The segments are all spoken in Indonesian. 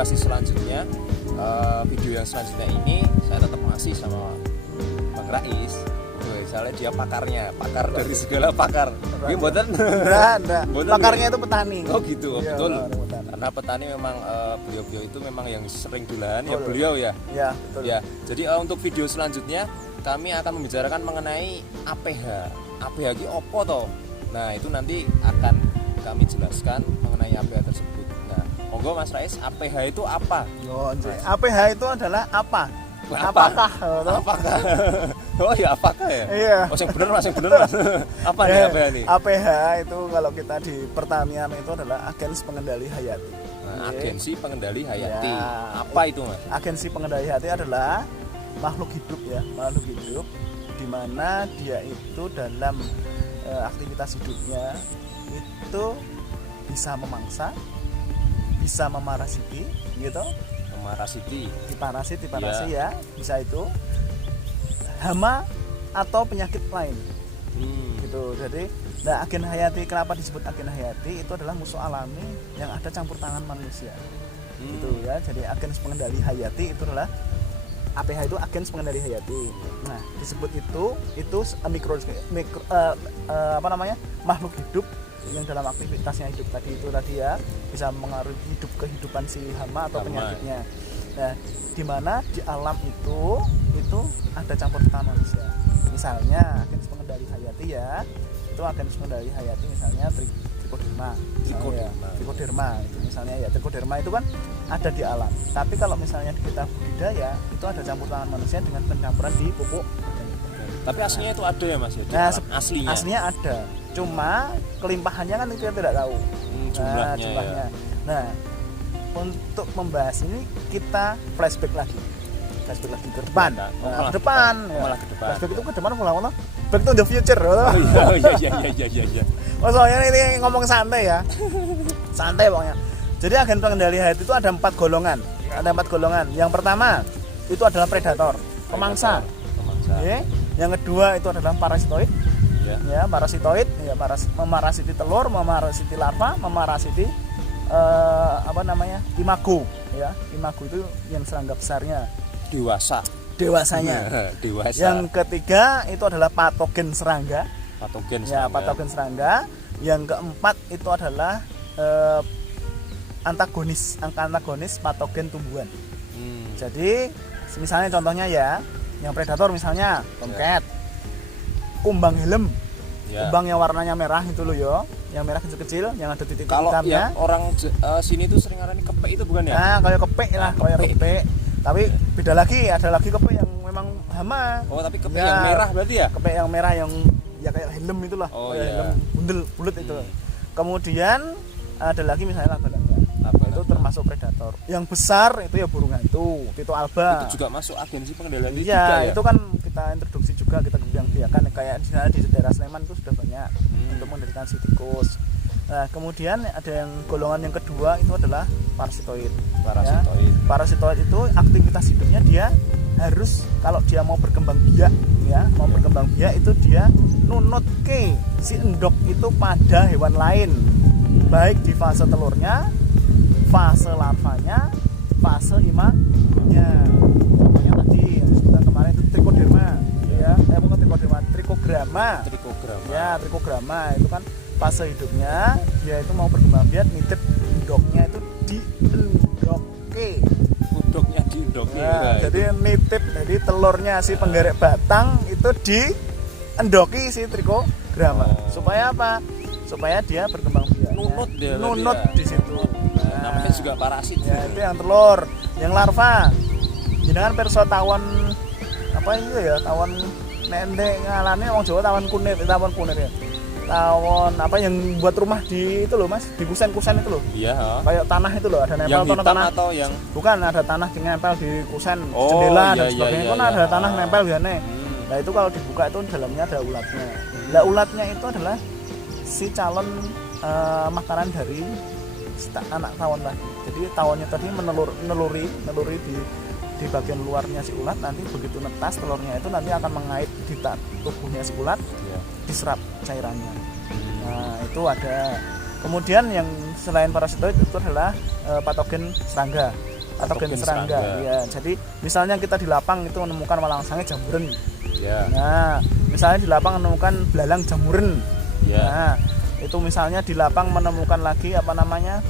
edukasi selanjutnya, video yang selanjutnya ini saya tetap masih sama Bang Rais. Misalnya dia pakar dari segala pakar. Ini buatan enggak. Pakarnya itu petani. Oh gitu, Iya, betul. petani. Karena petani memang beliau-beliau itu memang yang sering duluan ya beliau ya. Ya, betul. Ya, jadi untuk video selanjutnya kami akan membicarakan mengenai APH. APH ini apa toh? Nah, itu nanti akan kami jelaskan mengenai APH tersebut. Nah, monggo Mas Rais, APH itu apa? APH itu adalah apa? Apakah? Oh ya, apakah ya? Iya. Oh, yang bener Mas, yang bener Mas. Apa nih APH nih? APH itu kalau kita di pertanian itu adalah agensi pengendali hayati. Nah, agensi pengendali hayati. Ya. Apa itu Mas? Agensi pengendali hayati adalah makhluk hidup ya, makhluk hidup di mana dia itu dalam aktivitas hidupnya itu bisa memangsa, bisa memarasiti gitu. Parasiti ya, bisa itu hama atau penyakit lain gitu. Jadi agen hayati, kenapa disebut agen hayati, itu adalah musuh alami yang ada campur tangan manusia gitu ya. Jadi agen pengendali hayati itu adalah APH, itu agen pengendali hayati. Nah, disebut itu makhluk hidup yang dalam aktivitasnya hidup tadi ya bisa mengaruhi kehidupan si hama atau penyakitnya. Nah, di mana di alam itu ada campur tangan manusia. Misalnya agen pengendali hayati ya, itu agen pengendali hayati misalnya trichoderma itu misalnya ya. Trichoderma itu kan ada di alam. Tapi kalau misalnya kita budidaya itu ada campur tangan manusia dengan pencampuran di pupuk. Tapi aslinya itu ada ya Mas ya? Aslinya ada. Cuma kelimpahannya kan kita tidak tahu jumlahnya. Nah, untuk membahas ini kita flashback lagi ke depan. Ke depan. Flashback itu ke depan malah back to the future. Oh iya. Oh, soalnya ini ngomong santai ya. Santai pokoknya. Jadi agen pengendali hayati itu ada 4 golongan. Yang pertama itu adalah predator, pemangsa. Okay. Yang kedua itu adalah parasitoid. Ya, parasitoid ya, memarasiti telur, memarasiti larva, memarasiti imago ya. Imago itu yang serangga besarnya, dewasanya. Yang ketiga itu adalah patogen serangga. Patogen serangga. Yang keempat itu adalah antagonis patogen tumbuhan. Jadi misalnya contohnya ya, yang predator misalnya tomcat, kumbang helm, kumbang yang warnanya merah itu loh yo, yang merah kecil-kecil, yang ada titik hitamnya. Kalau yang orang sini tuh sering ngarani kepek itu bukan ya? Nah, kayak kepek lah, kayak kepek. Tapi beda lagi, ada lagi kepek yang memang hama. Oh, tapi kepek yang merah berarti ya? Kepek yang merah yang ya kayak helm itulah, helm bulat itu. Kemudian ada lagi misalnya laba-laba. Itu termasuk predator. Yang besar itu ya burung hantu, Tito alba. Itu juga masuk agensi pengendalian juga ya? Itu kan kita introduksi juga, kita biarkan kayak di sana di daerah Sleman itu sudah banyak untuk mengendalikan si tikus. Nah, kemudian ada yang golongan yang kedua itu adalah parasitoid. Parasitoid itu aktivitas hidupnya dia harus, kalau dia mau berkembang biak ya, berkembang biak itu dia nunut ke si endok itu pada hewan lain, baik di fase telurnya, fase larvanya, fase imagonya. Contohnya tadi yang disebutkan kemarin itu trichoderma ya, trikograma. Ya, trikograma itu kan fase hidupnya dia itu mau berkembang biak, nitip endoknya itu di endoke. Ya, jadi nitip, jadi telurnya si penggerek batang itu di endoki si trikograma. Supaya apa? Supaya dia berkembang biak. Nunut di situ. Namanya juga parasit ya, itu yang telur. Yang larva jenengan perso tawon apa itu ya, tawon nendek ngalane wong Jawa, tawon kunir ya, tawon apa yang buat rumah di itu loh Mas, di kusen itu loh. Iya. Kayak tanah itu loh, ada nempel tanah atau yang bukan, ada tanah yang nempel di kusen, jendela dan sebagainya. Kan ada tanah nempel biasanya. Nah, itu kalau dibuka itu dalamnya ada ulatnya. Nah, ulatnya itu adalah si calon makanan dari anak tawon tadi. Jadi tawonnya tadi meneluri di bagian luarnya si ulat, nanti begitu netas telurnya itu nanti akan mengait di tubuhnya si ulat, diserap cairannya. Nah, itu ada. Kemudian yang selain parasitoid itu adalah patogen serangga. Patogen serangga. Ya, jadi misalnya kita di lapang itu menemukan walangsangnya jamuren. Ya. Nah, misalnya di lapang menemukan belalang jamuren. Ya. Nah, itu misalnya di lapang menemukan lagi apa namanya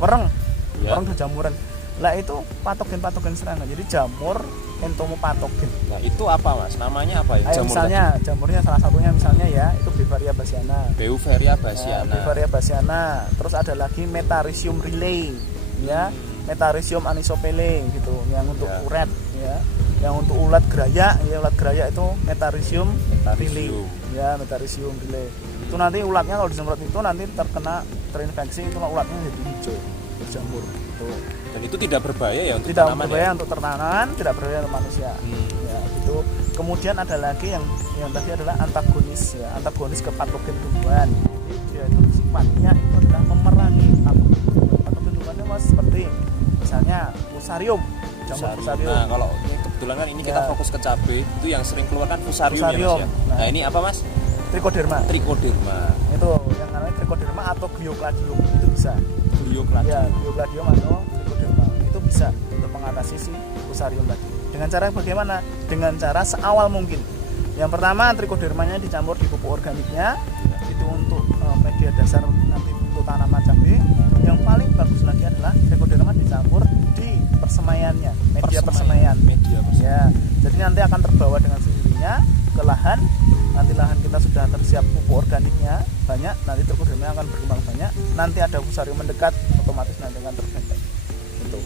wereng. Ya. Wereng dan jamuren. Lah itu patogen serangga. Jadi jamur entomopatogen. Nah, itu apa Mas? Namanya apa ya? Jamur Misalnya jamurnya salah satunya misalnya ya itu Bevaria bassiana. Beauveria bassiana. Bevaria bassiana. Terus ada lagi Metarhizium riley, ya. Metarhizium anisopele gitu, yang untuk uret, ya. Yang untuk ulat geraya, ya ulat geraya itu Metarhizium riley, ya Metarhizium riley. Itu nanti ulatnya kalau disemprot itu nanti terinfeksi itu ulatnya jadi hijau, berjamur. Itu. Dan itu tidak berbahaya ya untuk tidak tanaman berbahaya ya? untuk tanaman, tidak berbahaya untuk manusia. Ya, gitu. Kemudian ada lagi yang tadi adalah antagonis ya, antagonis ke patogen tumbuhan. Jadi dia itu sifatnya itu adalah memerangi patogen tumbuhannya mas, seperti misalnya fusarium, jamur fusarium. Nah, kalau ini kebetulan kan ini kita fokus ke cabai, itu yang sering keluar kan fusarium ya Mas ya. Nah, ini apa Mas? Trichoderma. Itu yang namanya trichoderma atau gliocladium itu bisa. Gliocladium. Ya, gliocladium atau trichoderma itu bisa untuk mengatasi si fusarium tadi. Dengan cara bagaimana? Dengan cara seawal mungkin. Yang pertama trichodermanya dicampur di pupuk organiknya, itu untuk media dasar nanti untuk tanaman cabai. Yang paling bagus lagi adalah trichoderma dicampur di persemaiannya, media persemaian. Ya, jadi nanti akan terbawa dengan sendirinya ke lahan. Nanti lahan kita sudah tersiap pupuk organiknya banyak, nanti trichoderma akan berkembang banyak. Nanti ada fusarium mendekat, otomatis nanti akan terbenteng. Itu.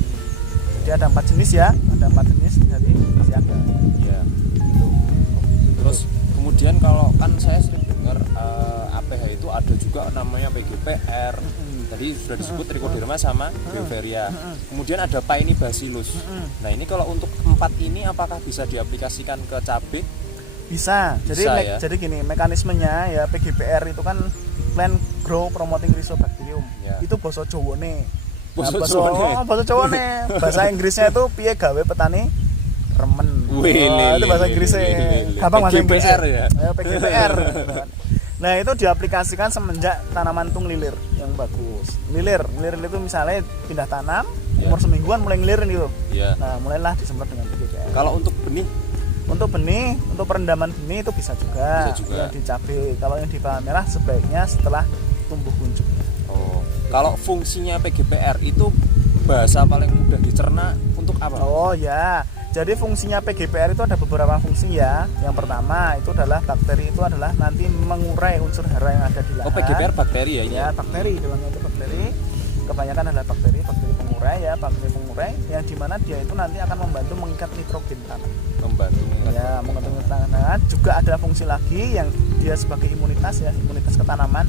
Jadi ada 4 jenis ya, ada 4 jenis dari siaga. Ya. Gitu. Terus kemudian kalau kan saya sering dengar APH itu ada juga namanya PGPR. Tadi sudah disebut trichoderma sama Beauveria. Kemudian ada Paenibacillus. Nah, ini kalau untuk 4 ini apakah bisa diaplikasikan ke cabai? Bisa. Jadi gini, mekanismenya ya PGPR itu kan Plant Grow Promoting Rhizobacterium. Ya. Itu basa Jawane. Basa Jawane. Bahasa Inggrisnya itu piye gawe petani remen. Itu bahasa Inggrisnya. Gampang bahasa Inggrisnya. Ya. PGPR. Nah, itu diaplikasikan semenjak tanaman itu ngelilir yang bagus. Ngelilir itu misalnya pindah tanam, umur semingguan mulai ngelirin gitu. Ya. Nah, mulailah disemprot dengan PGPR. Kalau untuk benih? Untuk benih, untuk perendaman benih itu bisa juga. Yang di cabai. Kalau yang di bawang merah sebaiknya setelah tumbuh kuncup. Oh, kalau fungsinya PGPR itu bahasa paling mudah dicerna untuk apa? Oh ya, jadi fungsinya PGPR itu ada beberapa fungsi ya. Yang pertama itu adalah bakteri, itu adalah nanti mengurai unsur hara yang ada di lahan. Oh, PGPR bakteri ya? Ya, bakteri, dalamnya itu bakteri. Kebanyakan adalah bakteri pengurai ya, bakteri pengurai yang dimana dia itu nanti akan membantu mengikat nitrogen tanah. Mengikat tanah. Juga ada fungsi lagi yang dia sebagai imunitas ya, imunitas ke tanaman.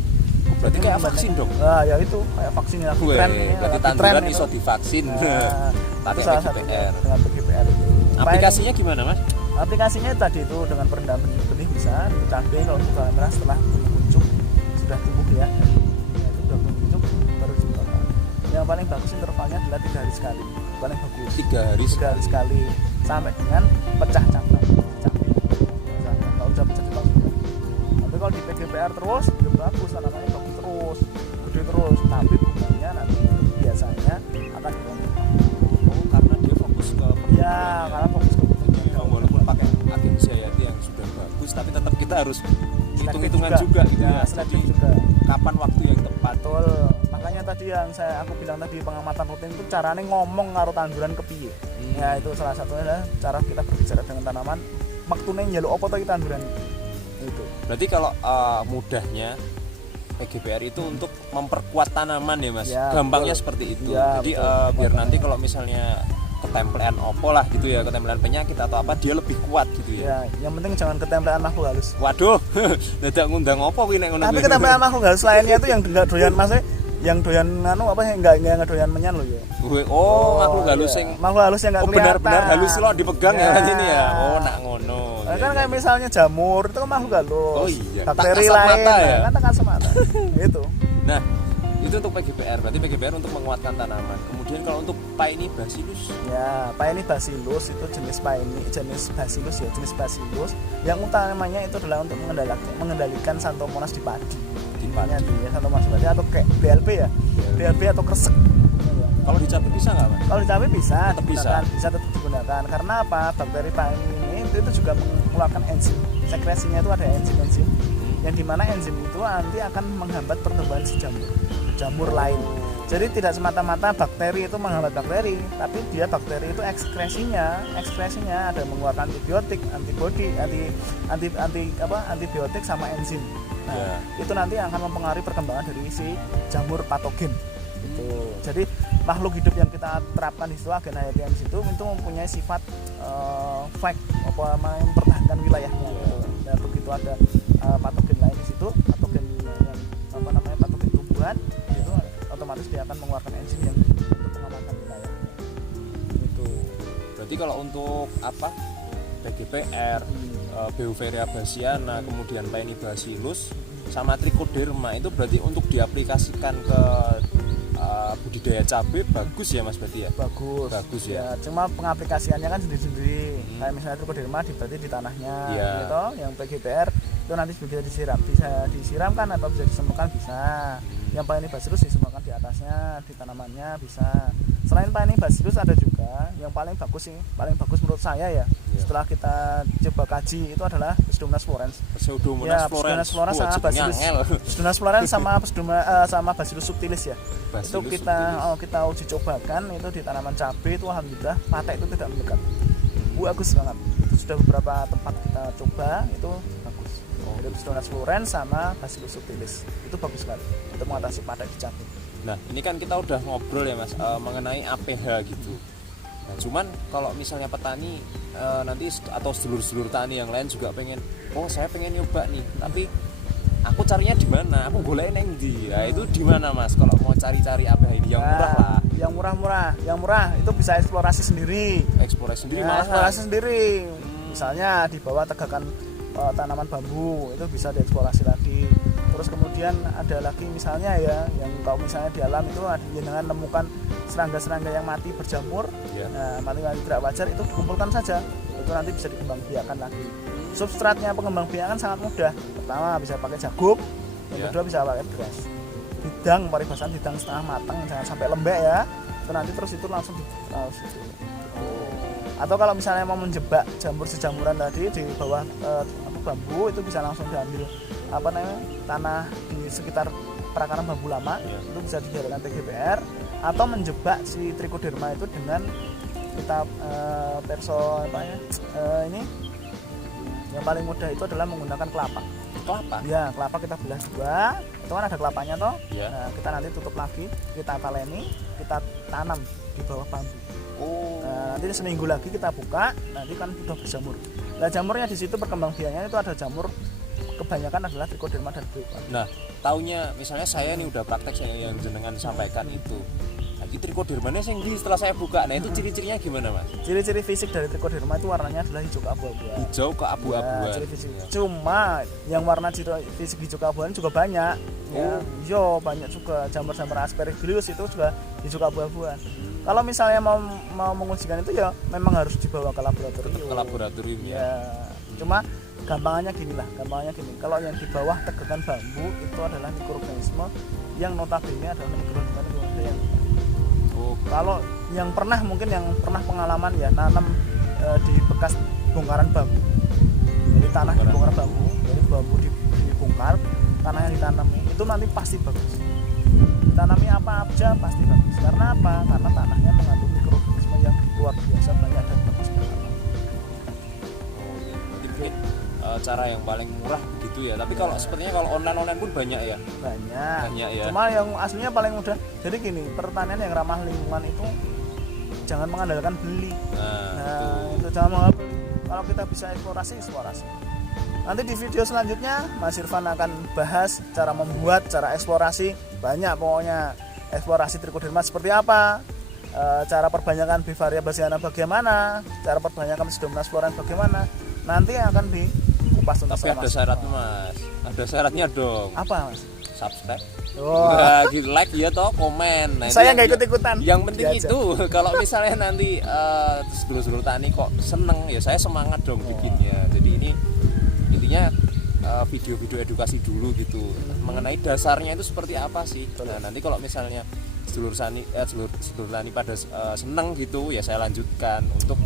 Berarti kayak vaksin dong? Nah, ya itu kayak vaksin yang tren ini. Berarti tanduran iso divaksin. Itu salah satunya dengan PGPR itu. Aplikasinya gimana Mas? Aplikasinya tadi itu dengan perendaman benih bisa, cabai kalau sudah merah setelah kuncup sudah tumbuh ya. Itu sudah kuncup baru disemprotkan. Yang paling bagus intervalnya adalah 3 hari sekali. Paling bagus. 3 hari sekali sampai dengan pecah cabang cabai. Kalau udah pecah cabang sudah. Tapi kalau di PGPR terus ya bagus, tanamannya bagus terus, gede terus. Tapi bunganya nanti biasanya akan dirombak. Oh, karena dia fokus ke karena fokus ke walaupun pakai agen Jayati yang sudah bagus, tapi tetap kita harus hitung-hitungan juga gitu ya. Selektif juga. Kapan waktu yang tepat? Betul. Makanya tadi yang aku bilang tadi pengamatan rutin itu caranya ngomong karo tanduran kepiye. Ya itu salah satunya adalah cara kita berbicara dengan tanaman. Maktune njaluk apa to iki tanduran. Itu. Berarti kalau mudahnya PGPR itu untuk memperkuat tanaman ya Mas. Ya, gampangnya betul. seperti itu. Ya, jadi betul. biar nanti kalau misalnya ketempelan opo lah gitu ya, ketempelan penyakit atau apa dia lebih kuat gitu ya. Ya, yang penting jangan ketempelan makhluk halus. Waduh, dadak ngundang opo kuwi nek ngono. Tapi ketempelan makhluk halus lainnya itu yang enggak doyan Mas, yang doyan enggak doyan menyan loh ya. Makhluk halus sing makhluk halus yang enggak kelihatan. Benar-benar halus loh dipegang ya ini ya. Oh, nak ngono. Kan kayak misalnya jamur itu kan makhluk halus. Oh iya. Bakteri tak kasat lain mata ya. Kan tak kasat mata. Gitu. Nah, Itu untuk PGPR, berarti PGPR untuk menguatkan tanaman. Kemudian kalau untuk Paenibacillus, Ya, Paenibacillus itu jenis bacillus ya, jenis bacillus yang utamanya itu adalah untuk mengendalikan Xanthomonas di padi. di Intinya padi. di Xanthomonas di padi atau kayak BLB ya. BLB atau kresek. Kalau di cabai bisa nggak, Mas? Kalau di cabai bisa Tetap digunakan, bisa tetap digunakan. Karena apa? Bakteri Paeni ini itu juga mengeluarkan enzim. Sekresinya itu ada enzim-enzim yang dimana enzim itu nanti akan menghambat pertumbuhan si jamur lain. Jadi tidak semata-mata bakteri itu menghambat bakteri, tapi dia bakteri itu ekskresinya ada mengeluarkan antibiotik, antibiotik sama enzim. Nah, itu nanti akan mempengaruhi perkembangan dari si jamur patogen. Gitu. Jadi makhluk hidup yang kita terapkan di situ, agen hayati itu mempunyai sifat mempertahankan wilayahnya. Dan begitu ada patogen lain di situ, patogen yang patogen tumbuhan, itu otomatis dia akan mengeluarkan enzim yang untuk mengamankan wilayahnya. Itu. Berarti kalau untuk PGPR, Beauveria bassiana, kemudian Paenibacillus sama Trichoderma itu berarti untuk diaplikasikan ke budidaya cabai bagus ya, Mas, berarti ya? Bagus ya. Cuma pengaplikasiannya kan sendiri-sendiri. Kayak misalnya Trichoderma berarti di tanahnya, gitu. Yang PGPR itu nanti bisa disiramkan atau bisa disemprotkan bisa. Yang Paenibacillus disemprotkan di atasnya, di tanamannya bisa. Selain Paenibacillus ada juga yang paling bagus menurut saya ya. Setelah kita coba kaji itu adalah Pseudomonas florens. Pseudomonas florens sama Bacillus. Pseudomonas florens sama Bacillus subtilis ya. Itu kita uji cobakan itu di tanaman cabai itu alhamdulillah patek itu tidak mendekat. Bagus banget. Itu sudah beberapa tempat kita coba itu bagus. Jadi Pseudomonas florens sama Bacillus subtilis itu bagus sekali untuk mengatasi patek di cabai. Nah, ini kan kita udah ngobrol ya, Mas, mengenai APH gitu. Nah, cuman kalau misalnya petani nanti atau sedulur-sedulur tani yang lain juga saya pengen nyoba nih, tapi aku carinya di mana? Aku goleknya yang di. Nah, itu di mana, Mas? Kalau mau cari-cari APH ini yang murah lah. Yang murah itu bisa eksplorasi sendiri. Eksplorasi sendiri. Misalnya di bawah tegakan tanaman bambu itu bisa dieksplorasi lagi. Terus kemudian ada lagi misalnya ya, yang kalau misalnya di alam itu dengan menemukan serangga-serangga yang mati berjamur, mati tidak wajar, itu dikumpulkan saja, itu nanti bisa dikembangbiakan lagi. Substratnya pengembangbiakan sangat mudah. Pertama bisa pakai jagung, yang kedua bisa pakai beras. Didang, paribasan didang setengah matang, jangan sampai lembek ya. Itu nanti terus itu langsung atau kalau misalnya mau menjebak sejamuran tadi di bawah bambu, itu bisa langsung diambil tanah di sekitar perakaran bambu lama, itu bisa dijadikan PGPR, atau menjebak si Trichoderma itu dengan kita ini yang paling mudah itu adalah menggunakan kelapa. Kelapa kita belah dua, itu kan ada kelapanya toh. Nah, kita nanti tutup lagi, kita taleni, kita tanam di bawah bambu. Nah, nanti seminggu lagi kita buka, nanti kan sudah berjamur. Nah, jamurnya di situ perkembangbiakannya itu ada jamur, kebanyakan adalah Trichoderma dan Bryozoa. Nah, taunya misalnya saya nih udah praktek yang jenengan sampaikan itu. Jadi Trichodermanya setelah saya buka, nah itu ciri-cirinya gimana, Mas? Ciri-ciri fisik dari Trichoderma itu warnanya adalah hijau keabu-abuan. Hijau keabu-abuan. Ciri fisik. Cuma yang warna fisik hijau keabu-abuan juga banyak. Banyak juga. Jamur-jamur Aspergillus itu juga hijau keabu-abuan. Kalau misalnya mau mengujikan itu ya memang harus dibawa ke laboratorium. Cuma gampangnya gini. Kalau yang di bawah tegakan bambu itu adalah mikroorganisme yang notabene adalah mikroorganisme yang kalau yang pernah pengalaman ya nanam di bekas bongkaran bambu. Jadi tanah dibongkar bambu, jadi bambu dibongkar, tanah yang ditanami itu nanti pasti bagus. Ditanami apa aja pasti bagus. Karena apa? Karena tanahnya mengandung mikroorganisme yang luar biasa banyak dan bagus. Jadi cara yang paling murah begitu ya. Tapi kalau sepertinya kalau online pun banyak ya. Banyak ya. Cuma yang aslinya paling mudah. Jadi gini, pertanian yang ramah lingkungan itu jangan mengandalkan beli. Itu jangan mengandalkan beli. Kalau kita bisa eksplorasi. Nanti di video selanjutnya Mas Irfan akan bahas cara membuat, cara eksplorasi, banyak pokoknya. Eksplorasi Trichoderma seperti apa, cara perbanyakan Beauveria bassiana bagaimana, cara perbanyakan Pseudomonas florens bagaimana, nanti akan dikupas tuntas. Tapi ada syaratnya, Mas. Ada syaratnya dong. Apa, Mas? subscribe, Wah. like ya toh, komen. Nah, Saya itu nggak ikut-ikutan. Yang penting Diajak. itu kalau misalnya nanti sedulur-sedulur tani kok seneng ya saya semangat dong bikinnya. Jadi ini intinya video-video edukasi dulu gitu mengenai dasarnya itu seperti apa sih. Nah nanti kalau misalnya sedulur tani pada seneng gitu ya saya lanjutkan untuk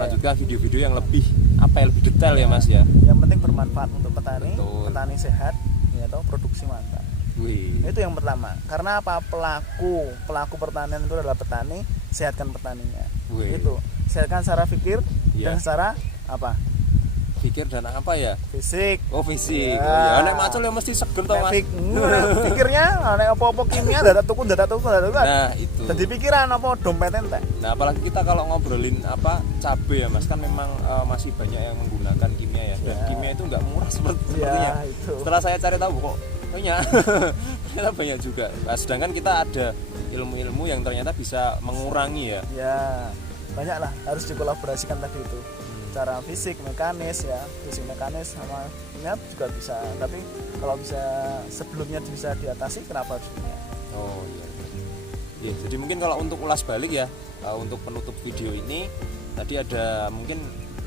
melanjutkan video-video yang lebih lebih detail ya Mas ya. Yang penting bermanfaat untuk petani. Betul. Petani sehat ya toh, produksi mantap. Wih. Itu yang pertama. Karena apa? Pelaku pertanian itu adalah petani, sehatkan petaninya. Wih. Itu sehatkan secara pikir Iya. dan secara apa? Pikir dan apa ya? Fisik. Oh fisik. Ya. Oh, ya nek macul ya mesti seger toh Mas. Pikirnya nek apa-apa kimia dadak tuku. Nah itu. Jadi pikiran apa dompet entek. Nah apalagi kita kalau ngobrolin cabai ya Mas, kan memang masih banyak yang menggunakan kimia ya, dan Ya. kimia itu nggak murah sepertinya. Ya, itu. Setelah saya cari tahu kok banyak ternyata banyak juga. Nah, sedangkan kita ada ilmu-ilmu yang ternyata bisa mengurangi ya. Ya, banyak lah, harus dikolaborasikan tadi itu. Cara fisik, mekanis ya, fisik mekanis sama kimia juga bisa. Tapi kalau bisa sebelumnya bisa diatasi, kenapa harus kimia? Oh iya. Ya, jadi mungkin kalau untuk ulas balik ya, untuk penutup video ini tadi ada mungkin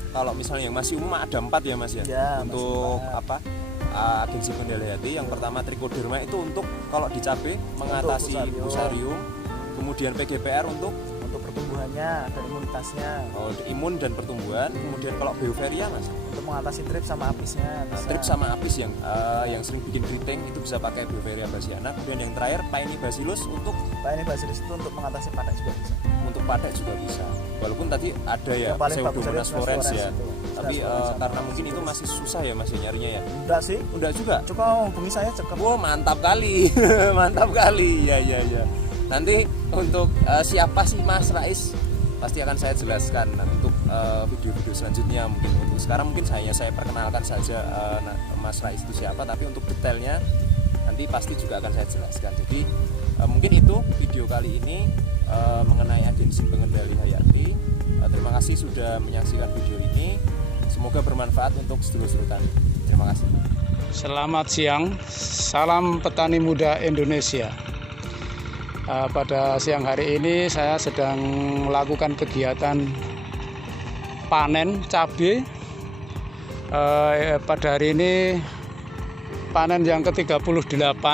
kalau misalnya yang masih umum ada 4 ya Mas ya. Ya, untuk masih 4. agensi kendali hati. Yang pertama trichoderma itu untuk kalau di cabai mengatasi fusarium. Kemudian PGPR untuk pertumbuhannya dan imunitasnya, imun dan pertumbuhan. Kemudian kalau Beauveria Mas untuk mengatasi trips sama apisnya. Nah, trips sama apis yang sering bikin keriting itu bisa pakai Beauveria bassiana. Kemudian yang terakhir Paenibacillus untuk Paenibacillus itu untuk mengatasi padak juga bisa. Untuk padak juga bisa. Walaupun tadi ada ya Yang paling bagus Pseudomonas adalah florens ya. itu. Tapi Florens karena mungkin itu masih susah ya Mas nyarinya ya. Enggak sih, Udah juga. coba hubungi saya cekap. Wah mantap kali, mantap kali. Ya. Nanti untuk siapa sih Mas Rais pasti akan saya jelaskan. Nah, untuk video-video selanjutnya mungkin untuk sekarang mungkin saya perkenalkan saja Mas Rais itu siapa. Tapi untuk detailnya nanti pasti juga akan saya jelaskan. Jadi mungkin itu video kali ini mengenai agensi pengendali hayati. Terima kasih sudah menyaksikan video ini. Semoga bermanfaat untuk sedulur-sedulur tani. Terima kasih. Selamat siang, salam petani muda Indonesia. Pada siang hari ini saya sedang melakukan kegiatan panen cabai. Pada hari ini panen yang ke-38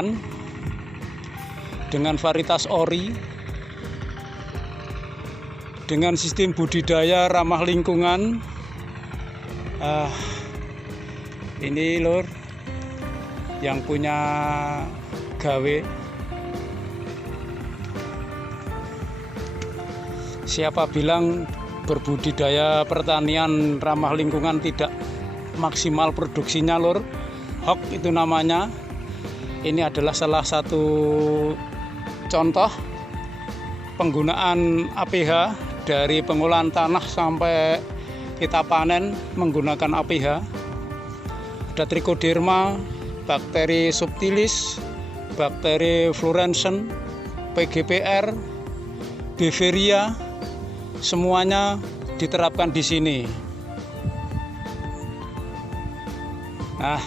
dengan varietas ori, dengan sistem budidaya ramah lingkungan. Ini lur yang punya gawe. Siapa bilang berbudidaya pertanian ramah lingkungan tidak maksimal produksinya lur? Hoax itu namanya. Ini adalah salah satu contoh penggunaan APH dari pengolahan tanah sampai kita panen menggunakan APH. Ada Trichoderma, bakteri subtilis, bakteri fluorescens, PGPR, Beauveria, semuanya diterapkan di sini. Nah,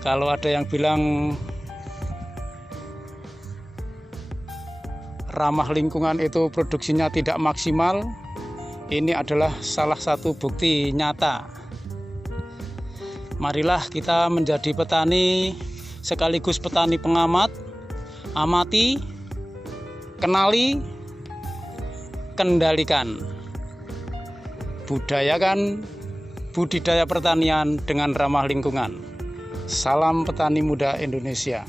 kalau ada yang bilang ramah lingkungan itu produksinya tidak maksimal, ini adalah salah satu bukti nyata. Marilah kita menjadi petani sekaligus petani pengamat, amati, kenali, kendalikan, budayakan budidaya pertanian dengan ramah lingkungan. Salam petani muda Indonesia.